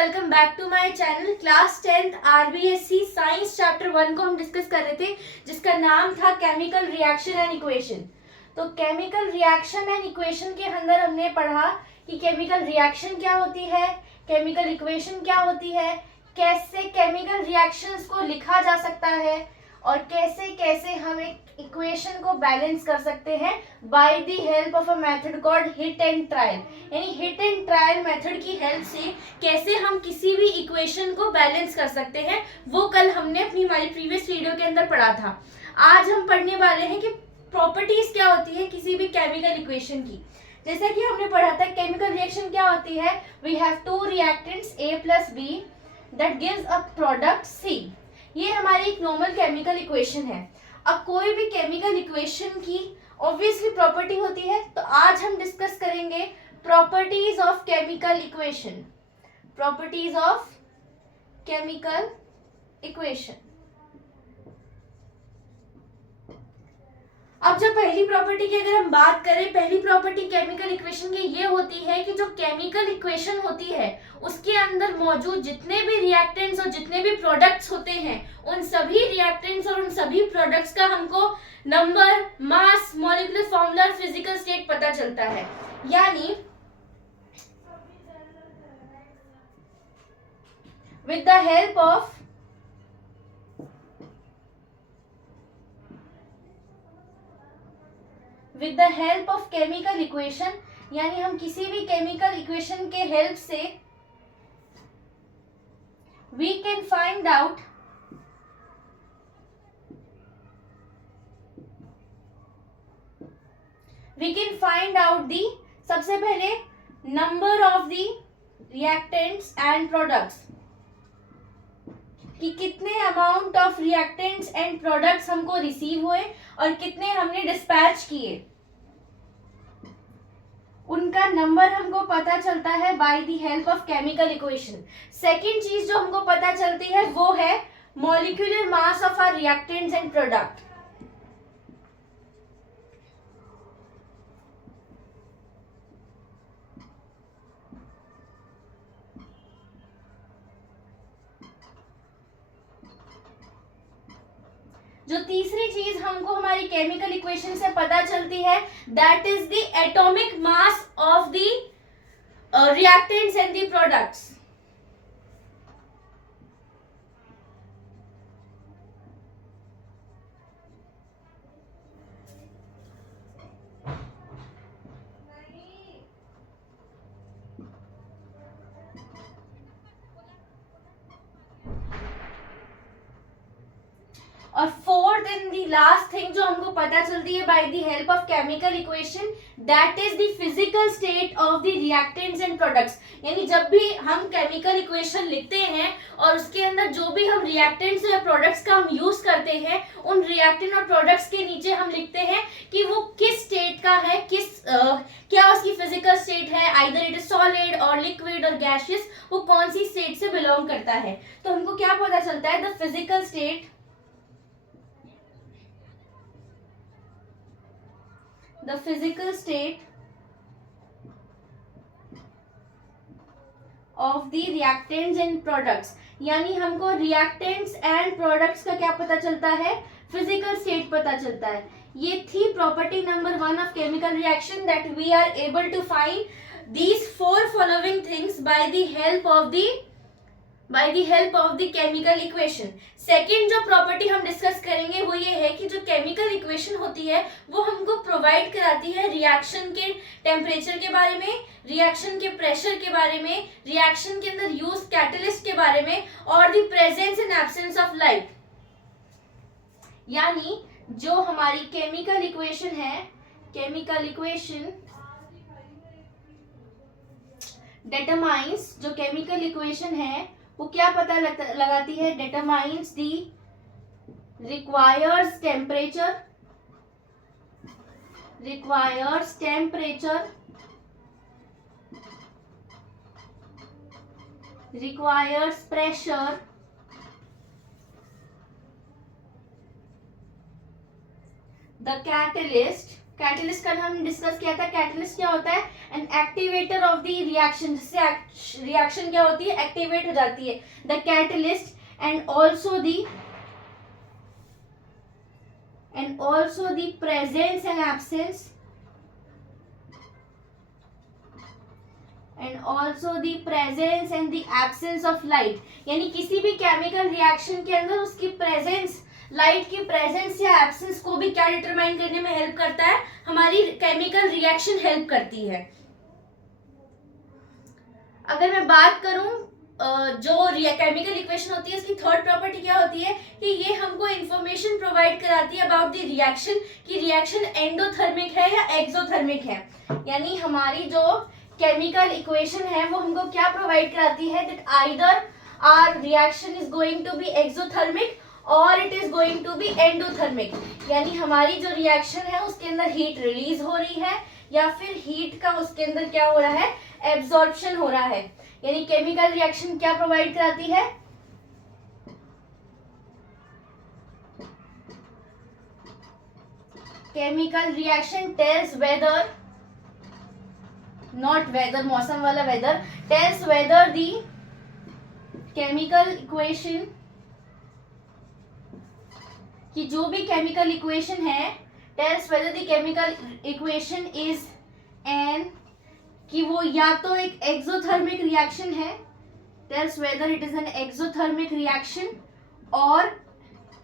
Welcome back to my channel. Class 10th RBSC science chapter 1 को हम discuss कर रहे थे, जिसका नाम था केमिकल रिएक्शन एंड इक्वेशन। तो केमिकल रिएक्शन एंड इक्वेशन के अंदर हमने पढ़ा कि केमिकल रिएक्शन क्या होती है, केमिकल इक्वेशन क्या होती है, कैसे केमिकल रिएक्शंस को लिखा जा सकता है और कैसे कैसे हम एक इक्वेशन को बैलेंस कर सकते हैं bye the help of a method called hit and trial. यानी हिट एंड ट्रायल मेथड की हेल्प से कैसे हम किसी भी इक्वेशन को बैलेंस कर सकते हैं, वो कल हमने हमारी प्रीवियस वीडियो के अंदर पढ़ा था। आज हम पढ़ने वाले हैं कि प्रॉपर्टीज क्या होती है किसी भी केमिकल इक्वेशन की। जैसे कि हमने पढ़ा था केमिकल रिएक्शन क्या होती है, we have two reactants A plus B that gives a product C। ये हमारी एक नॉर्मल केमिकल इक्वेशन है। अब कोई भी केमिकल इक्वेशन की ऑब्वियसली प्रॉपर्टी होती है, तो आज हम डिस्कस करेंगे properties of chemical equation. Properties of chemical equation. अब जब पहली प्रॉपर्टी की अगर हम बात करें, पहली प्रॉपर्टी केमिकल इक्वेशन की ये होती है कि जो केमिकल इक्वेशन होती है उसके अंदर मौजूद जितने भी रिएक्टेंट्स और जितने भी प्रोडक्ट्स होते हैं, उन सभी रिएक्टेंट्स और उन सभी प्रोडक्ट्स का हमको number, mass, molecular formula, physical state पता चलता है। यानी with the help of with the help of chemical equation, यानी हम किसी भी केमिकल इक्वेशन के हेल्प से we can find out the, सबसे पहले number of the reactants and products, कि कितने amount of reactants and products हमको रिसीव हुए और कितने हमने डिस्पैच किए, उनका नंबर हमको पता चलता है by the help of chemical equation. Second चीज जो हमको पता चलती है वो है molecular mass of our reactants and product. जो तीसरी चीज हमको हमारी केमिकल इक्वेशन से पता चलती है, that is the atomic mass of the reactants and the products. और fourth and the last thing जो हमको पता चलती है by the help of chemical equation, that is the physical state of the reactants and products. यानी जब भी हम केमिकल इक्वेशन लिखते हैं और उसके अंदर जो भी हम रिएक्टेंट्स या प्रोडक्ट्स का हम यूज करते हैं, उन रिएक्टेंट और प्रोडक्ट्स के नीचे हम लिखते हैं कि वो किस स्टेट का है, क्या उसकी फिजिकल स्टेट है, आइदर इट इज सॉलिड और लिक्विड और गैसियस, वो कौन सी स्टेट से बिलोंग करता है। तो हमको क्या पता चलता है, the physical state of the reactants and products। यानी हमको रिएक्टेंट्स एंड प्रोडक्ट्स का क्या पता चलता है, फिजिकल स्टेट पता चलता है। ये थी property number 1 of chemical reaction, that we are able to find these 4 following things by the help of the chemical equation. Second जो प्रॉपर्टी हम डिस्कस करेंगे वो ये है कि जो केमिकल इक्वेशन होती है वो हमको प्रोवाइड कराती है रिएक्शन के टेम्परेचर के बारे में, रिएक्शन के प्रेशर के बारे में, रिएक्शन के अंदर यूज कैटलिस्ट के बारे में और the presence and absence of light. यानी जो हमारी केमिकल इक्वेशन है, केमिकल इक्वेशन डिटरमाइंस, जो केमिकल इक्वेशन है वो क्या पता लगाती है, determines the requires temperature, requires pressure, the catalyst catalyst कल हम डिस्कस किया था। कैटलिस्ट क्या होता है? An activator of the reaction, जिससे रिएक्शन क्या होती है? एक्टिवेट हो जाती है। The catalyst and also the presence and absence of light, यानी किसी भी केमिकल रिएक्शन के अंदर उसकी प्रेजेंस, लाइट की प्रेजेंस या एब्सेंस को भी क्या डिटरमाइन करने में हेल्प करता है? हमारी केमिकल रिएक्शन हेल्प करती है। अगर मैं बात करूं जो केमिकल इक्वेशन होती है उसकी थर्ड प्रॉपर्टी क्या होती है कि ये हमको इंफॉर्मेशन प्रोवाइड कराती है अबाउट द रिएक्शन, कि रिएक्शन एंडोथर्मिक है या एक्सोथर्मिक है। यानी हमारी जो केमिकल इक्वेशन है वो हमको क्या प्रोवाइड कराती है? That either our reaction is going to be exothermic और it is going to be endothermic, यानी हमारी जो रिएक्शन है उसके अंदर हीट रिलीज हो रही है या फिर हीट का उसके अंदर क्या हो रहा है? एब्जॉर्प्शन हो रहा है। यानी केमिकल रिएक्शन क्या प्रोवाइड कराती है? Chemical reaction tells whether, not whether मौसम वाला weather, tells whether the chemical equation, कि जो भी केमिकल इक्वेशन है tells whether the chemical equation is an, कि वो या तो एक एक्सोथर्मिक रिएक्शन है, tells whether it is an exothermic reaction, और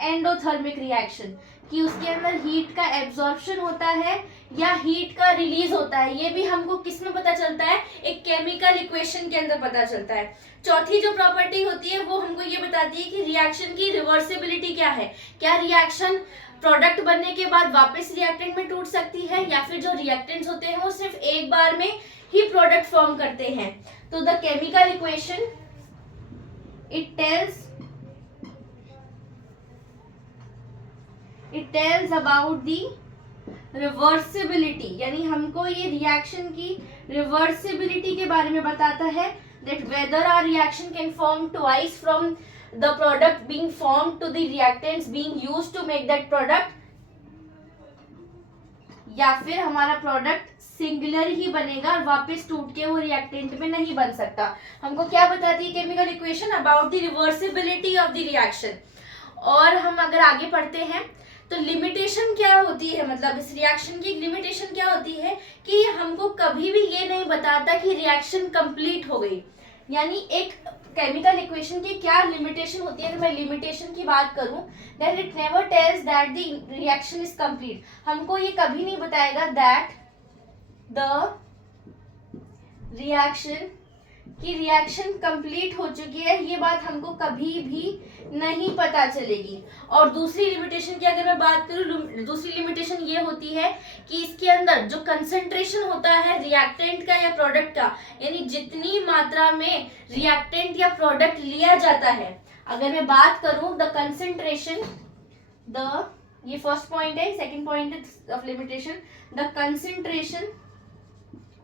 एंडोथर्मिक रिएक्शन, कि उसके अंदर हीट का एब्जॉर्प्शन होता है या हीट का रिलीज होता है। ये भी हमको किस में पता चलता है? एक केमिकल इक्वेशन के अंदर पता चलता है। चौथी जो प्रॉपर्टी होती है वो हमको ये बताती है कि रिएक्शन की रिवर्सिबिलिटी क्या है। क्या रिएक्शन प्रोडक्ट बनने के बाद वापस रिएक्टेंट में टूट सकती है, या फिर जो रिएक्टेंट्स होते हैं वो सिर्फ एक बार में ही प्रोडक्ट फॉर्म करते हैं। तो the chemical equation it tells about the reversibility, यानी हमको ये रिएक्शन की रिवर्सिबिलिटी के बारे में बताता है। That whether our reaction can form twice from the product being formed to the reactants being used to make that product, या फिर हमारा प्रोडक्ट सिंगुलर ही बनेगा और वापस टूट के वो रिएक्टेंट में नहीं बन सकता। हमको क्या बताती है chemical equation? About the reversibility of the reaction. और हम अगर आगे पढ़ते हैं तो लिमिटेशन क्या होती है, मतलब इस रिएक्शन की लिमिटेशन क्या होती है कि हमको कभी भी ये नहीं बताता कि रिएक्शन कंप्लीट हो गई। यानी एक केमिकल इक्वेशन की क्या लिमिटेशन होती है? अगर मैं लिमिटेशन की बात करूं, then it never tells that the reaction is complete. हमको ये कभी नहीं बताएगा दैट द रिएक्शन, कि रिएक्शन कंप्लीट हो चुकी है, ये बात हमको कभी भी नहीं पता चलेगी। और दूसरी लिमिटेशन की अगर मैं बात करूं, दूसरी लिमिटेशन ये होती है कि इसके अंदर जो कंसंट्रेशन होता है रिएक्टेंट का या प्रोडक्ट का, यानी जितनी मात्रा में रिएक्टेंट या प्रोडक्ट लिया जाता है, अगर मैं बात करूं द कंसंट्रेशन, ये फर्स्ट पॉइंट है, second point of limitation, the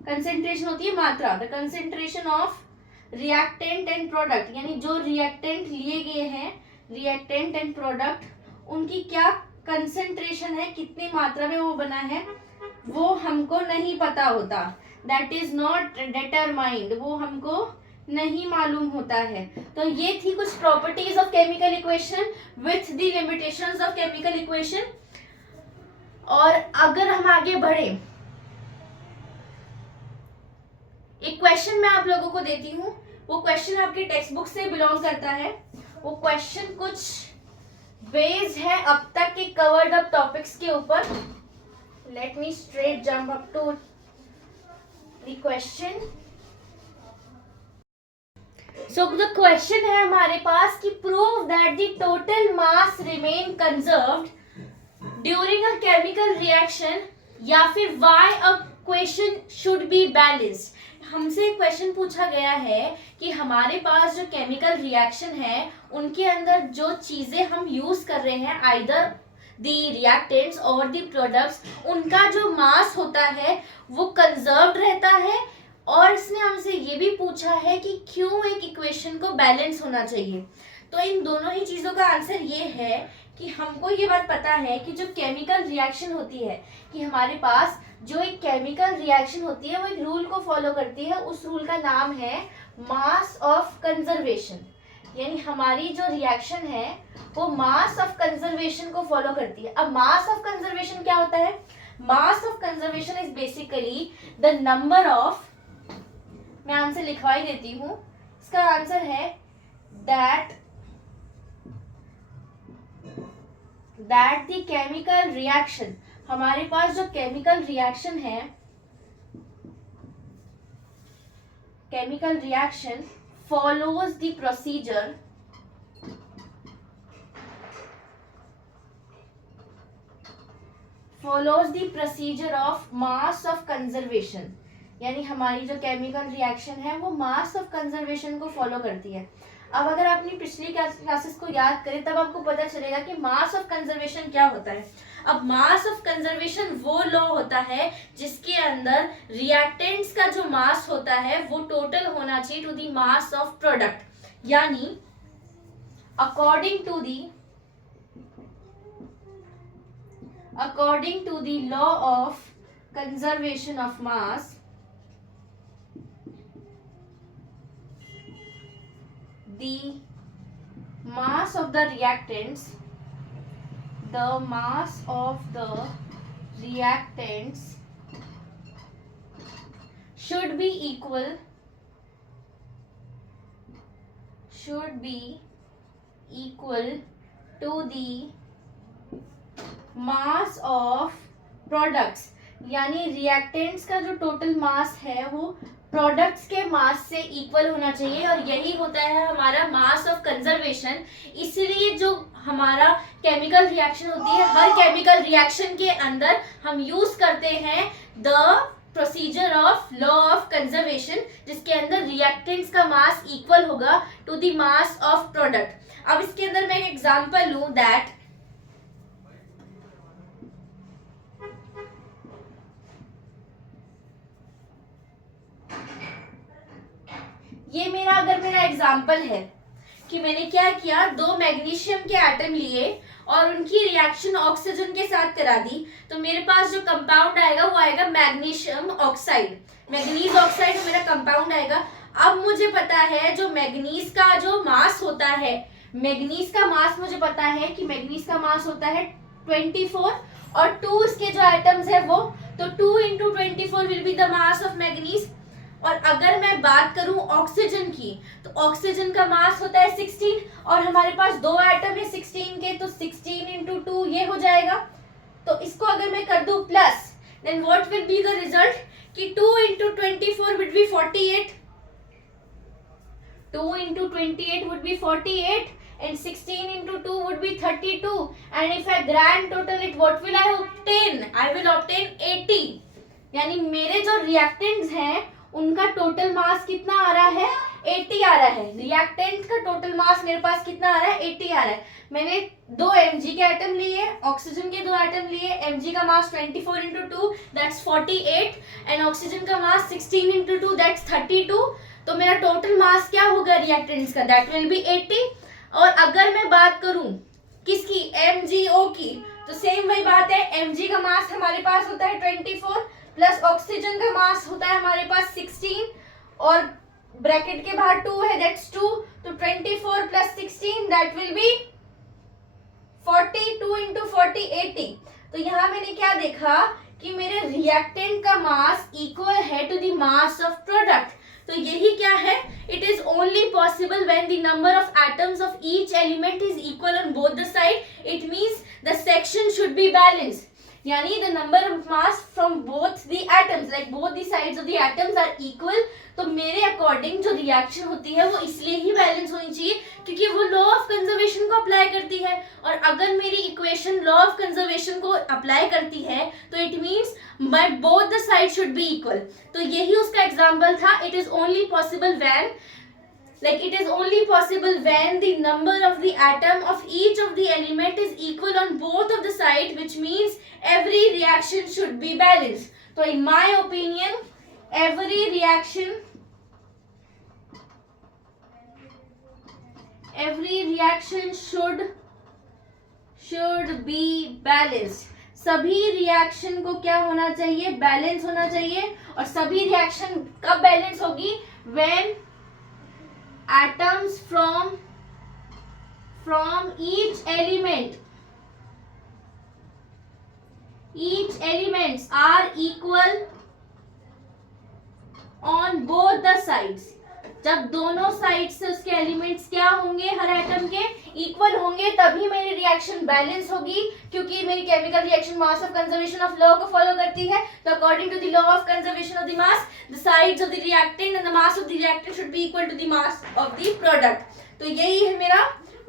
concentration होती है मात्रा, the concentration of reactant and product, यानी जो रिएक्टेंट लिए गए हैं, रिएक्टेंट एंड प्रोडक्ट, उनकी क्या कंसंट्रेशन है, कितनी मात्रा में वो बना है, वो हमको नहीं पता होता। दैट इज नॉट डिटरमाइंड, वो हमको नहीं मालूम होता है। तो ये थी कुछ properties of chemical equation with the limitations of chemical equation. और अगर हम आगे बढ़े, एक क्वेश्चन मैं आप लोगों को देती हूँ, वो क्वेश्चन आपके टेक्स्ट बुक से बिलोंग करता है। वो क्वेश्चन कुछ बेस्ड है अब तक के कवर्ड अप टॉपिक्स के ऊपर। Let me straight jump up to the question. So the question है हमारे पास कि prove that the total mass remain conserved during a chemical reaction, या फिर why a question should be balanced. हमसे एक क्वेश्चन पूछा गया है कि हमारे पास जो केमिकल रिएक्शन है उनके अंदर जो चीजें हम यूज कर रहे हैं, आइदर द रिएक्टेंट्स और द प्रोडक्ट्स, उनका जो मास होता है वो कंजर्व्ड रहता है। और इसने हमसे ये भी पूछा है कि क्यों एक इक्वेशन को बैलेंस होना चाहिए। तो इन दोनों ही चीज़ों का आंसर ये है कि हमको ये बात पता है कि जो केमिकल रिएक्शन होती है, कि हमारे पास जो एक केमिकल रिएक्शन होती है वो एक रूल को फॉलो करती है, उस रूल का नाम है मास ऑफ कंजर्वेशन। यानी हमारी जो रिएक्शन है वो मास ऑफ कंजर्वेशन को फॉलो करती है। अब मास ऑफ कंजर्वेशन क्या होता है? मास of conservation is basically the number of, मैं आंसर लिखवा ही देती हूँ, इसका आंसर है दैट द केमिकल रिएक्शन, हमारे पास जो केमिकल रिएक्शन है, chemical reaction follows the procedure of mass of conservation। यानी हमारी जो केमिकल रिएक्शन है वो मास ऑफ कंजर्वेशन को फॉलो करती है। अब अगर आप अपनी पिछली क्लासेस को याद करें तब आपको पता चलेगा कि मास ऑफ कंजर्वेशन क्या होता है। अब मास ऑफ कंजर्वेशन वो लॉ होता है जिसके अंदर रिएक्टेंट्स का जो मास होता है वो टोटल होना चाहिए to the mass of product. यानी according to the law of conservation of mass, the mass of the reactants should be equal to the mass of products। यानी रिएक्टेंट्स का जो टोटल मास है वो प्रोडक्ट्स के मास से इक्वल होना चाहिए, और यही होता है हमारा मास ऑफ कंजर्वेशन। इसलिए जो हमारा केमिकल रिएक्शन होती है, हर केमिकल रिएक्शन के अंदर हम यूज करते हैं the procedure of law of conservation, जिसके अंदर रिएक्टेंट्स का मास इक्वल होगा to the mass of product. अब इसके अंदर मैं एक एग्जांपल लूं दैट ये मेरा एग्जाम्पल है कि मैंने क्या किया, दो मैग्नीशियम के एटम लिए और उनकी रिएक्शन ऑक्सीजन के साथ करा दी, तो मेरे पास जो कंपाउंड आएगा वो आएगा मैग्नीशियम ऑक्साइड, मैग्नीज ऑक्साइड मेरा कंपाउंड आएगा। अब मुझे पता है जो मैग्नीज का जो मास होता है, मैग्नीज का मास मुझे पता है कि मैग्नीज का मास होता है 24 और 2 इसके जो एटम्स है वो, तो 2 into 24 will be the mass of manganese. और अगर मैं बात करूं ऑक्सीजन की, तो ऑक्सीजन का मास होता है 16 और हमारे पास दो एटम है 16 के, तो 16 into 2 ये हो जाएगा। तो इसको अगर मैं कर दूं plus, then what will be the result कि 2 into 24 would be 48, 2 into 28 would be 48 and 16 into 2 would be 32, and if I grand total it, what will I obtain? I will obtain 80। यानी मेरे जो रिएक्टेंट्स हैं उनका total mass कितना आ रहा है? 80 आ रहा है। रिएक्टेंट का टोटल मास मेरे पास कितना आ रहा है? 80 आ रहा है। मैंने दो Mg के एटम लिए, ऑक्सीजन के दो एटम लिए, Mg का मास 24 into 2 दैट्स 48 एंड ऑक्सीजन का मास 16 into 2 दैट्स 32। तो मेरा टोटल मास क्या होगा रिएक्टेंट्स का? That will be 80। और अगर मैं बात करूं किसकी? MgO की, तो सेम वही बात है, Mg का मास हमारे पास होता है 24 प्लस ऑक्सीजन का मास होता है हमारे पास 16 और ब्रैकेट के बाहर 2 है दैट्स 2, तो 24 plus 16 that will be 42 into 40 80। तो यहाँ मैंने क्या देखा कि मेरे रिएक्टेंट का मास इक्वल है to the mass of product. तो यही क्या है, it is only possible when the number of atoms of each element is equal on both the side, it means the section should be balanced. यानी the number of mass from both the atoms, like both the sides of the atoms are equal. तो मेरे according जो reaction होती है वो इसलिए ही balance होनी चाहिए क्योंकि वो लॉ ऑफ कंजर्वेशन को अप्लाई करती है, और अगर मेरी इक्वेशन लॉ ऑफ कंजर्वेशन को अप्लाई करती है तो it means by both the side should be equal. तो यही उसका एग्जाम्पल था, it is only possible when, like it is only possible when the number of the atom of each of the element is equal on both of the side, which means every reaction should be balanced. So in my opinion, every every reaction should be balanced. सभी reaction को क्या होना चाहिए, balance होना चाहिए. और सभी reaction कब बैलेंस होगी, when atoms from each elements are equal on both the sides. जब दोनों साइड से उसके एलिमेंट्स क्या होंगे, हर एटम के इक्वल होंगे, तभी मेरी रिएक्शन बैलेंस होगी. क्योंकि मेरी chemical reaction mass of conservation of law को फॉलो करती है. तो according to the law of conservation of the mass, the sides of the reactant and the mass of the reactant should be equal to the mass of the product. तो यही है मेरा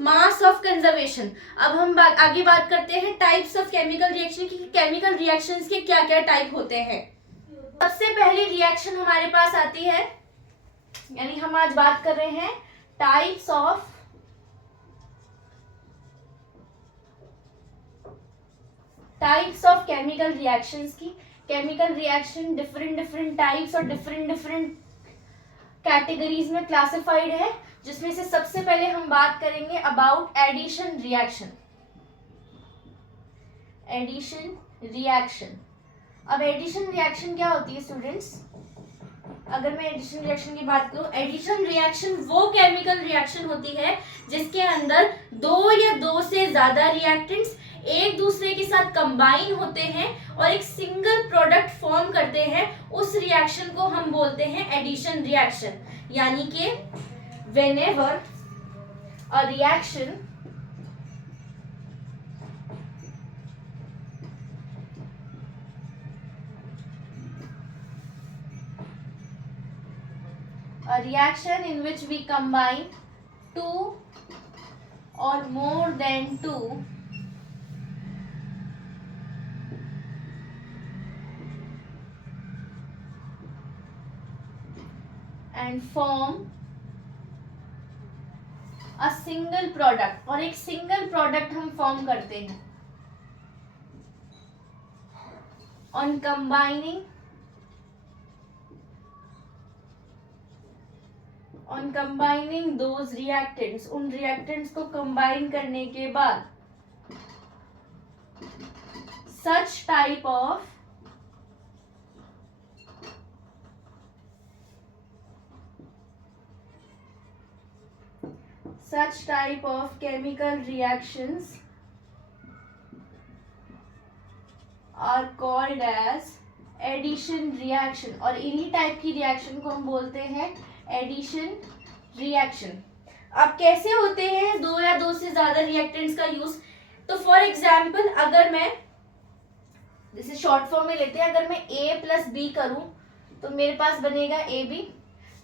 मास of conservation. अब हम आगे बात करते हैं टाइप्स ऑफ केमिकल रिएक्शन की. केमिकल रिएक्शंस के क्या क्या टाइप होते हैं. सबसे पहली रिएक्शन हमारे पास आती है, यानी हम आज बात कर रहे हैं टाइप्स ऑफ केमिकल रिएक्शंस की. केमिकल रिएक्शन डिफरेंट टाइप्स और डिफरेंट कैटेगरीज में क्लासिफाइड है, जिसमें से सबसे पहले हम बात करेंगे अबाउट एडिशन रिएक्शन. अब एडिशन रिएक्शन क्या होती है स्टूडेंट्स. अगर मैं एडिशन रिएक्शन की बात करूं, एडिशन रिएक्शन वो केमिकल रिएक्शन होती है जिसके अंदर दो या दो से ज्यादा रिएक्टेंट्स एक दूसरे के साथ कंबाइन होते हैं और एक सिंगल प्रोडक्ट फॉर्म करते हैं. उस रिएक्शन को हम बोलते हैं एडिशन रिएक्शन. यानी कि whenever a reaction in which we combine two or more than two and form a single product, और एक सिंगल प्रोडक्ट हम फॉर्म करते हैं. On combining those reactants, उन reactants को combine करने के बाद such type of chemical reactions are called as addition reaction. और इन्हीं टाइप की रिएक्शन को हम बोलते हैं एडिशन रिएक्शन. अब कैसे होते हैं दो या दो से ज्यादा रिएक्टेंट्स का यूज. तो फॉर एग्जाम्पल अगर मैं जैसे शॉर्ट फॉर्म में लेते हैं, अगर मैं A प्लस बी करूं तो मेरे पास बनेगा AB.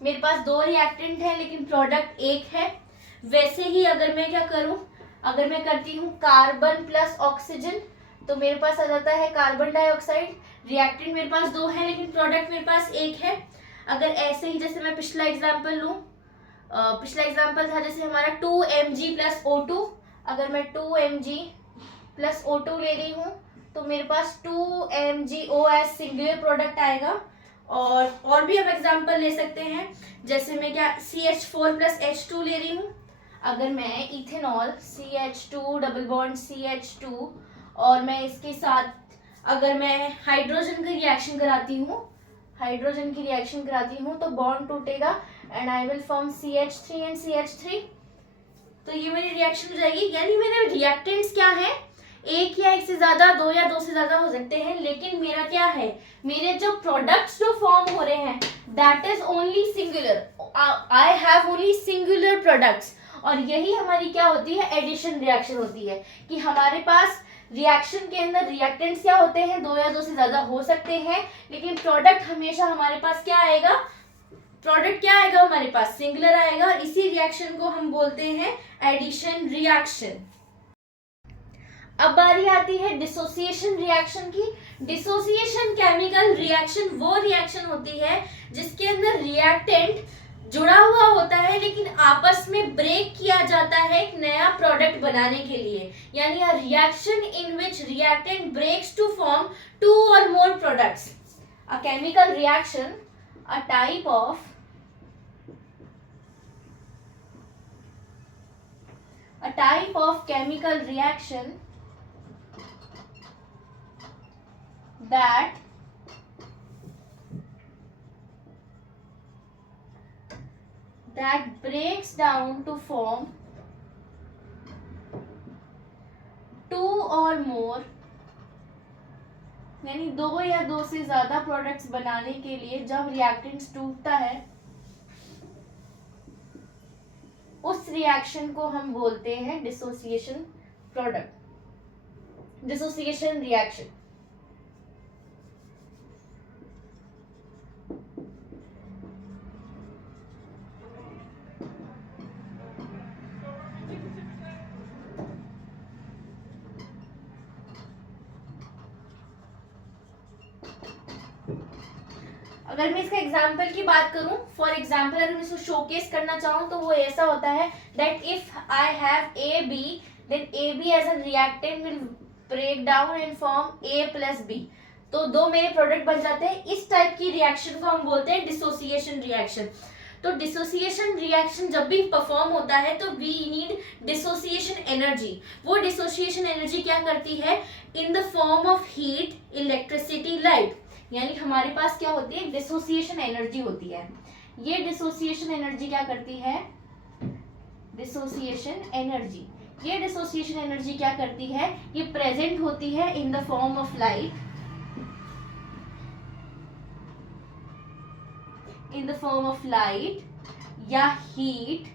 मेरे पास दो रिएक्टेंट है लेकिन प्रोडक्ट एक है. वैसे ही अगर मैं क्या करूं, अगर मैं करती हूं कार्बन प्लस ऑक्सीजन तो मेरे पास आ जाता है कार्बन डाइऑक्साइड. रिएक्टेंट मेरे पास दो है लेकिन प्रोडक्ट मेरे पास एक है. अगर ऐसे ही जैसे मैं पिछला एग्जांपल लूं, पिछला एग्जांपल था जैसे हमारा 2mg प्लस O2. अगर मैं 2mg प्लस O2 ले रही हूं तो मेरे पास 2mgO सिंगुलर प्रोडक्ट आएगा. और भी हम एग्जांपल ले सकते हैं, जैसे मैं क्या CH4 प्लस H2 ले रही हूँ. अगर मैं ethanol CH2 double bond CH2 और मैं इसके साथ अगर मैं हाइड्रोजन की रिएक्शन कराती हूँ तो बॉन्ड टूटेगा and I will form CH3 and CH3. तो ये मेरी रिएक्शन हो जाएगी. यानी मेरे रिएक्टेंट्स क्या है, एक या एक से ज्यादा, दो या दो से ज्यादा हो सकते हैं, लेकिन मेरा क्या है, मेरे जो प्रोडक्ट्स जो फॉर्म हो रहे हैं that is only singular. I have only singular products. और यही हमारी क्या होती है, एडिशन रिएक्शन होती है कि हमारे पास रिएक्शन के अंदर रिएक्टेंट्स क्या होते हैं, दो या दो से ज्यादा हो सकते हैं, लेकिन प्रोडक्ट हमेशा हमारे पास क्या आएगा, हमारे पास सिंगुलर आएगा. और इसी रिएक्शन को हम बोलते हैं एडिशन रिएक्शन. अब बारी आती है डिसोसिएशन रिएक्शन की. डिसोसिएशन केमिकल रिएक्शन वो रिएक्शन होती है जिसके अंदर रिएक्टेंट जुड़ा हुआ होता है लेकिन आपस में ब्रेक किया जाता है एक नया प्रोडक्ट बनाने के लिए. यानी a reaction in which reactant breaks to form two or more products. A chemical reaction, a type of a type of chemical reaction that breaks down to form two or more, यानी दो या दो से ज्यादा products बनाने के लिए जब रिएक्टेंट्स टूटता है उस रिएक्शन को हम बोलते हैं डिसोसिएशन प्रोडक्ट, डिसोसिएशन रिएक्शन। अगर मैं इसका एग्जाम्पल की बात करूं, फॉर एग्जाम्पल अगर मैं इसको शोकेस करना चाहूं तो वो ऐसा होता है that if I have A B then A B as a reactant will break down and form A plus B, तो दो मेरे प्रोडक्ट बन जाते हैं। इस टाइप की रिएक्शन को हम बोलते हैं डिसोसिएशन रिएक्शन। तो डिसोसिएशन रिएक्शन जब भी परफॉर्म होता है तो वी नीड डिसोसिएशन एनर्जी। वो डिसोसिएशन एनर्जी क्या करती है, in the form of heat, electricity, light, यानी हमारे पास क्या होती है, डिसोसिएशन एनर्जी होती है। ये डिसोसिएशन एनर्जी क्या करती है, डिसोसिएशन एनर्जी, ये डिसोसिएशन एनर्जी क्या करती है, ये प्रेजेंट होती है in the form of light, in the form of light या हीट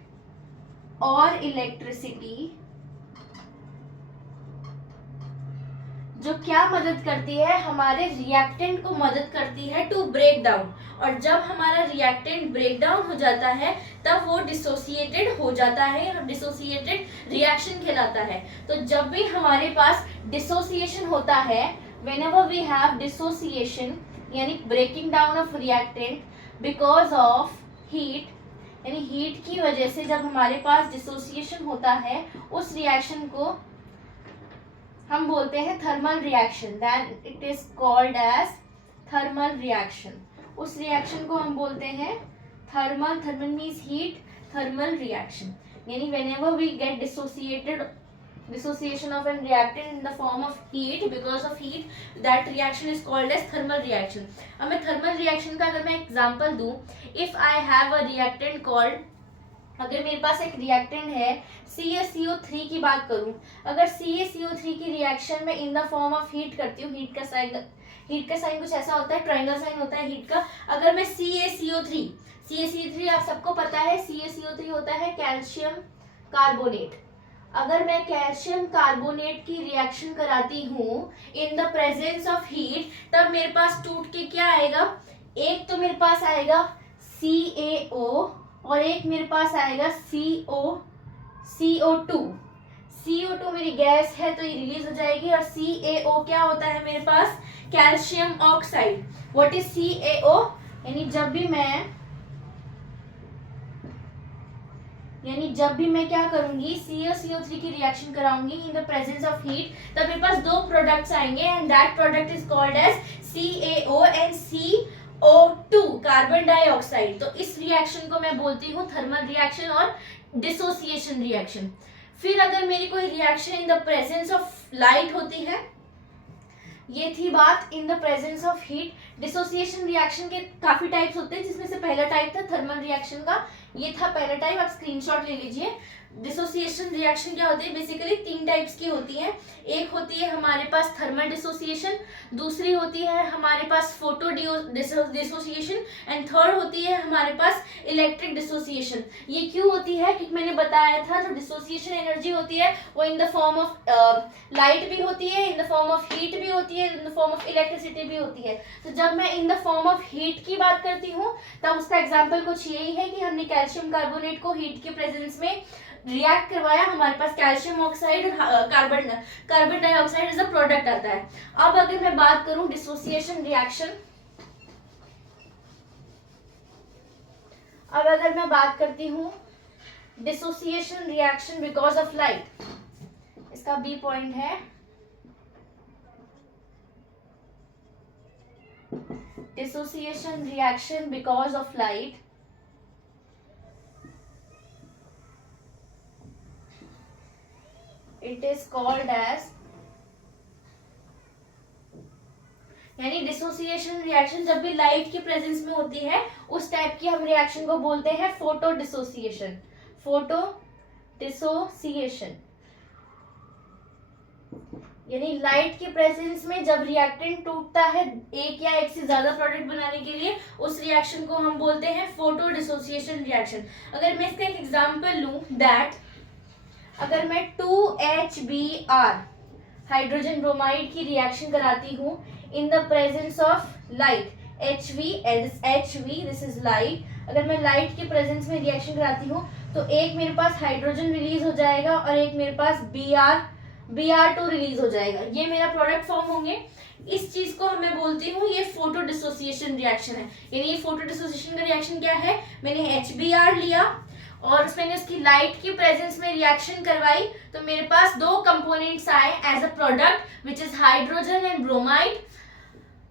और इलेक्ट्रिसिटी, जो क्या मदद करती है, हमारे रिएक्टेंट को मदद करती है टू ब्रेक डाउन। और जब हमारा रिएक्टेंट ब्रेक डाउन हो जाता है तब वो डिसोसिएटेड हो जाता है और डिसोसिएटेड रिएक्शन कहलाता है। तो जब भी हमारे पास डिसोसिएशन होता है, व्हेनेवर वी हैव डिसोसिएशन यानी breaking down of reactant because of heat, यानी हीट की वजह से जब हमारे पास डिसोसिएशन होता है उस रिएक्शन को हम बोलते हैं thermal reaction, that it is called as thermal reaction. उस रिएक्शन को हम बोलते हैं thermal, thermal means heat, thermal reaction, यानी whenever we get dissociation of a reactant in the form of heat, because of heat, that reaction is called as thermal reaction। अब मैं thermal reaction का अगर मैं एग्जांपल दूं, if I have a reactant called, अगर मेरे पास एक reactant है CaCO3 की बात करूं, अगर CaCO3 की रिएक्शन में in the form of heat करती हूँ, हीट का साइन कुछ ऐसा होता है, ट्रायंगल साइन होता है हीट का। अगर मैं CaCO3 आप सबको पता है CaCO3 होता है कैल्शियम कार्बोनेट। अगर मैं कैल्शियम कार्बोनेट की रिएक्शन कराती हूँ इन द प्रेजेंस ऑफ हीट, तब मेरे पास टूट के क्या आएगा, एक तो मेरे पास आएगा CaO और एक मेरे पास आएगा CO2। CO2 मेरी गैस है तो ये रिलीज हो जाएगी, और CaO क्या होता है मेरे पास, calcium oxide. What is CaO, यानी जब भी मैं क्या करूंगी, CaCO3 की रिएक्शन कराऊंगी in the presence of heat, तब मेरे पास दो प्रोडक्ट्स आएंगे and that product is called as CaO and CO2, carbon dioxide. तो इस रिएक्शन को मैं बोलती हूँ थर्मल रिएक्शन और डिसोसिएशन रिएक्शन। फिर अगर मेरी कोई reaction in the presence of light होती है, ये थी बात इन the presence of heat. Dissociation reaction के काफी टाइप्स होते हैं, जिसमें से पहला टाइप था थर्मल रिएक्शन का, ये था पहला टाइप, आप स्क्रीनशॉट ले लीजिए। डिसोसिएशन रिएक्शन क्या होती है, बेसिकली तीन टाइप्स की होती है। एक होती है हमारे पास थर्मल डिसोसिएशन, दूसरी होती है हमारे पास फोटो डिसोसिएशन एंड थर्ड होती है हमारे पास इलेक्ट्रिक डिसोसिएशन। ये क्यों होती है, क्योंकि मैंने बताया था जो डिसोसिएशन एनर्जी होती है वो in the form of light भी होती है, in the form of heat भी होती है, in the form of electricity भी होती है। तो जब मैं in the form of heat की बात करती हूँ तब उसका एग्जाम्पल कुछ यही है कि हमने कैल्शियम कार्बोनेट को हीट के प्रेजेंस में रिएक्ट करवाया, हमारे पास कैल्शियम ऑक्साइड और carbon dioxide as a product आता है। अब अगर मैं बात करूं डिसोसिएशन रिएक्शन, अब अगर मैं बात करती हूं dissociation reaction because of light, इसका बी पॉइंट है dissociation reaction because of light it is called as, यानी डिसोसिएशन रिएक्शन जब भी लाइट की प्रेजेंस में होती है उस टाइप की हम रिएक्शन को बोलते हैं फोटो डिसोसिएशन। फोटो डिसोसिएशन यानी लाइट की प्रेजेंस में जब रिएक्टेंट टूटता है एक या एक से ज्यादा प्रोडक्ट बनाने के लिए, उस रिएक्शन को हम बोलते हैं फोटो डिसोसिएशन रिएक्शन। अगर मैं इसका एक एग्जांपल लूं, दैट अगर मैं 2HBr हाइड्रोजन ब्रोमाइड की रिएक्शन कराती हूँ इन the presence of light, HV this is light. अगर मैं लाइट की प्रेजेंस में रिएक्शन कराती हूँ तो एक मेरे पास हाइड्रोजन रिलीज हो जाएगा और एक मेरे पास Br2 रिलीज हो जाएगा। ये मेरा प्रोडक्ट फॉर्म होंगे। इस चीज को मैं बोलती हूँ ये फोटो डिसोसिएशन रिएक्शन है। यानी ये फोटो डिसोसिएशन का रिएक्शन क्या है, मैंने HBr लिया और मैंने उसकी लाइट की प्रेजेंस में रिएक्शन करवाई तो मेरे पास दो कंपोनेंट्स आए as a product which is hydrogen and bromide.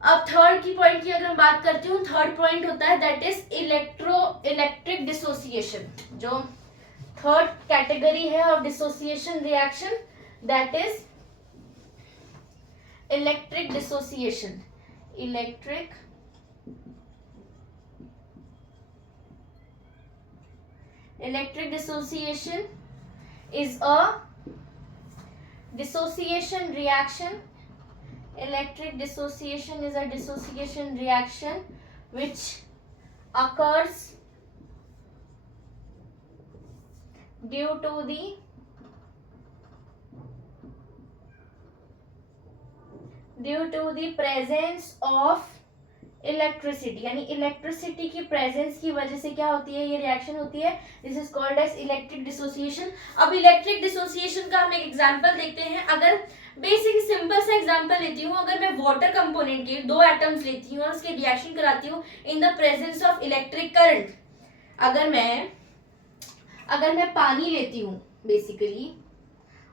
अब थर्ड की पॉइंट की अगर मैं बात करती हूँ, थर्ड पॉइंट होता है दैट इज इलेक्ट्रिक डिसोसिएशन। जो थर्ड कैटेगरी है of dissociation reaction that is electric dissociation. Electric dissociation is a dissociation reaction. Electric dissociation is a dissociation reaction which occurs due to the presence of electricity. यानी electricity की presence की वजह से क्या होती है, ये रिएक्शन होती है। This is called as electric dissociation. अब इलेक्ट्रिक डिसोसिएशन का हम एक एग्जांपल देखते हैं। अगर बेसिक सिंपल सा एग्जांपल लेती हूँ, अगर मैं वाटर कंपोनेंट के दो एटम्स लेती हूँ और उसके रिएक्शन कराती हूँ इन the presence of electric current, अगर मैं पानी लेती हूँ बेसिकली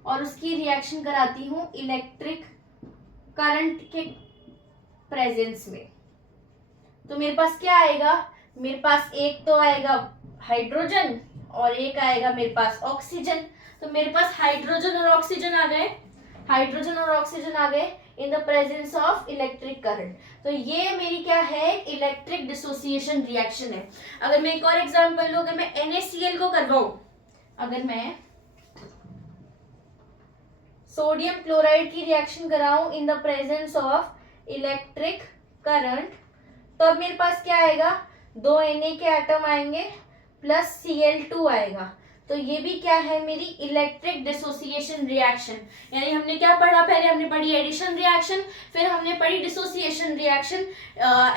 और उसकी रिएक्शन कराती हूँ इलेक्ट्रिक करंट के प्रेजेंस में, तो मेरे पास क्या आएगा, मेरे पास एक तो आएगा हाइड्रोजन और एक आएगा मेरे पास ऑक्सीजन। तो मेरे पास हाइड्रोजन और ऑक्सीजन आ गए इन the presence of electric current. तो ये मेरी क्या है, इलेक्ट्रिक डिसोसिएशन रिएक्शन है। अगर मैं एक और एग्जांपल लूं, अगर मैं NaCl को करवाऊं, अगर मैं सोडियम क्लोराइड की रिएक्शन कराऊं in the presence of electric current, तो अब मेरे पास क्या आएगा, दो Na के एटम आएंगे प्लस Cl2 आएगा। तो ये भी क्या है, मेरी इलेक्ट्रिक डिसोसिएशन रिएक्शन। यानी हमने क्या पढ़ा, पहले हमने पढ़ी एडिशन रिएक्शन, फिर हमने पढ़ी डिसोसिएशन रिएक्शन।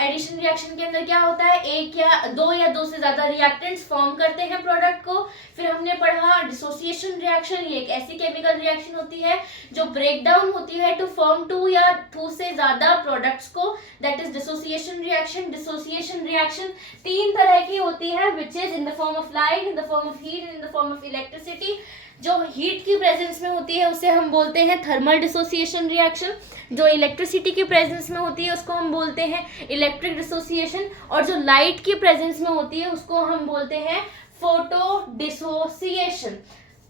एडिशन रिएक्शन के अंदर क्या होता है, एक या दो से ज्यादा रिएक्टेंट्स फॉर्म करते हैं प्रोडक्ट को। फिर हमने पढ़ा डिसोसिएशन रिएक्शन, ये एक ऐसी केमिकल रिएक्शन होती है जो ब्रेक डाउन होती है टू फॉर्म टू या टू से ज्यादा प्रोडक्ट्स को, that is dissociation reaction. Dissociation reaction तीन तरह की होती है, which is in the form of light, in the form of heat, in the form of electricity. जो हीट की प्रेजेंस में होती है उसे हम बोलते हैं थर्मल डिसोसिएशन रिएक्शन, जो इलेक्ट्रिसिटी की प्रेजेंस में होती है उसको हम बोलते हैं इलेक्ट्रिक डिसोसिएशन, और जो लाइट की प्रेजेंस में होती है उसको हम बोलते हैं फोटो डिसोसिएशन।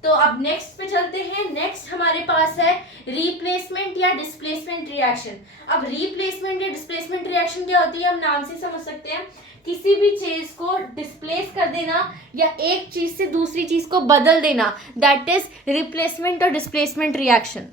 तो अब नेक्स्ट पे चलते हैं। नेक्स्ट हमारे पास है रिप्लेसमेंट या डिस्प्लेसमेंट रिएक्शन। अब रिप्लेसमेंट या डिस्प्लेसमेंट रिएक्शन क्या होती है, हम नाम से समझ सकते हैं, किसी भी चीज को डिस्प्लेस कर देना या एक चीज से दूसरी चीज को बदल देना, दैट इज रिप्लेसमेंट और डिस्प्लेसमेंट रिएक्शन।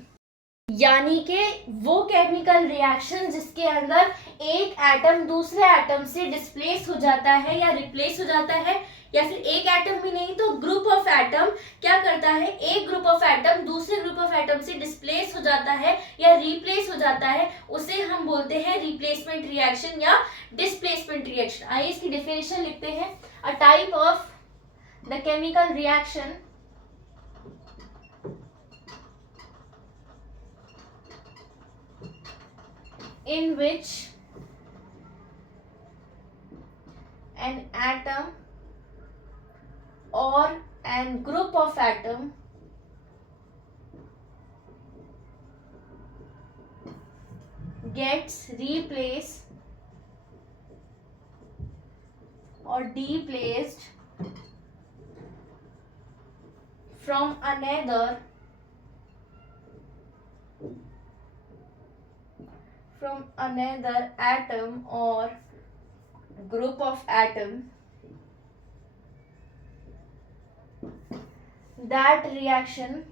यानी कि वो केमिकल रिएक्शन जिसके अंदर एक एटम दूसरे एटम से डिस्प्लेस हो जाता है या रिप्लेस हो जाता है, या फिर एक एटम भी नहीं तो ग्रुप ऑफ एटम क्या करता है, एक ग्रुप ऑफ एटम दूसरे ग्रुप ऑफ एटम से डिस्प्लेस हो जाता है या रिप्लेस हो जाता है, उसे हम बोलते हैं रिप्लेसमेंट रिएक्शन या डिस्प्लेसमेंट रिएक्शन। आइए इसकी डेफिनेशन लिखते हैं। अ type of the chemical reaction in which an atom or an group of atom gets replaced or deplaced from another from another atom or group of atom, that reaction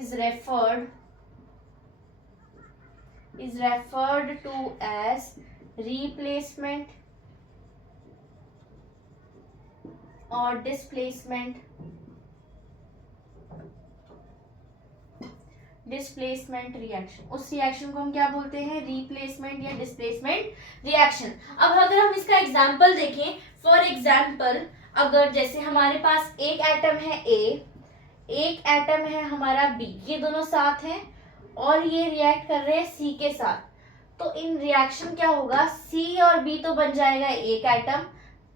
is referred to as replacement or displacement reaction. उस reaction को हम क्या बोलते हैं? Replacement या displacement reaction. अब अगर हम इसका एग्जांपल देखें, फॉर एग्जांपल अगर जैसे हमारे पास एक एटम है A, एक एटम है हमारा B, ये दोनों साथ हैं और ये रिएक्ट कर रहे हैं C के साथ, तो इन रिएक्शन क्या होगा? C और B तो बन जाएगा एक एटम,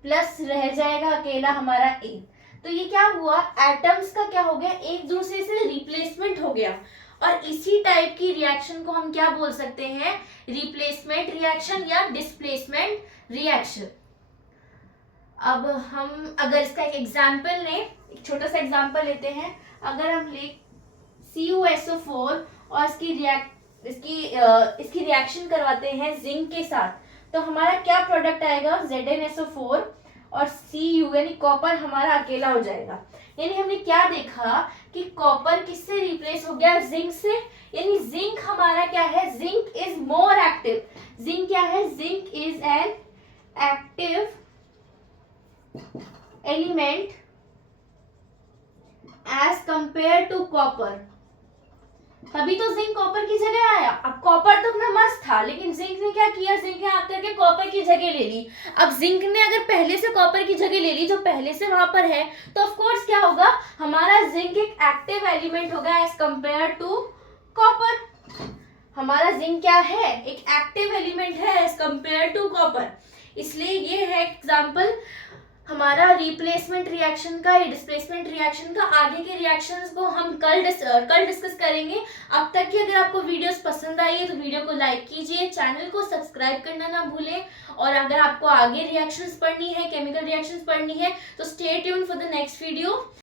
प्लस रह जाएगा अकेला हमारा A. तो ये क्या हुआ? एटम्स का क्या हो गया? एक दूसरे से रिप्लेसमेंट हो गया. और इसी टाइप की रिएक्शन को हम क्या बोल सकते हैं? रिप्लेसमेंट रिएक्शन या डिस्प्लेसमेंट रिएक्शन. अब हम अगर इसका एक एग्जांपल लें, एक छोटा सा एग्जांपल लेते हैं. अगर हम ले CuSO4 और इसकी रिएक्शन करवाते हैं जिंक के साथ, तो हमारा क्या प्रोडक्ट आएगा? ZnSO4 और Cu यानी कॉपर हमारा अकेला हो जाएगा. यानी हमने क्या देखा कि कॉपर किससे रिप्लेस हो गया? जिंक से. यानी जिंक हमारा क्या है? Zinc is more active. Zinc क्या है? Zinc is an active element as compare to copper. तभी तो जिंक कॉपर की जगह आया. अब कॉपर तो अपना मस्त था, लेकिन जिंक ने क्या किया? जिंक ने आकर के कॉपर की जगह ले ली. अब जिंक ने अगर पहले से कॉपर की जगह ले ली, जो पहले से वहां पर है, तो ऑफ कोर्स क्या होगा? हमारा जिंक एक एक्टिव एलिमेंट होगा एज कंपेयर टू कॉपर. हमारा जिंक क्या है? एक एक्टिव एलिमेंट है एज कंपेयर टू कॉपर. इसलिए ये है एग्जाम्पल हमारा रिप्लेसमेंट रिएक्शन का या डिस्प्लेसमेंट रिएक्शन का. आगे के रिएक्शंस को हम कल डिस्कस करेंगे. अब तक की अगर आपको वीडियोस पसंद आई है तो वीडियो को लाइक कीजिए, चैनल को सब्सक्राइब करना ना भूलें. और अगर आपको आगे रिएक्शंस पढ़नी है, केमिकल रिएक्शंस पढ़नी है, तो stay tuned for the next video.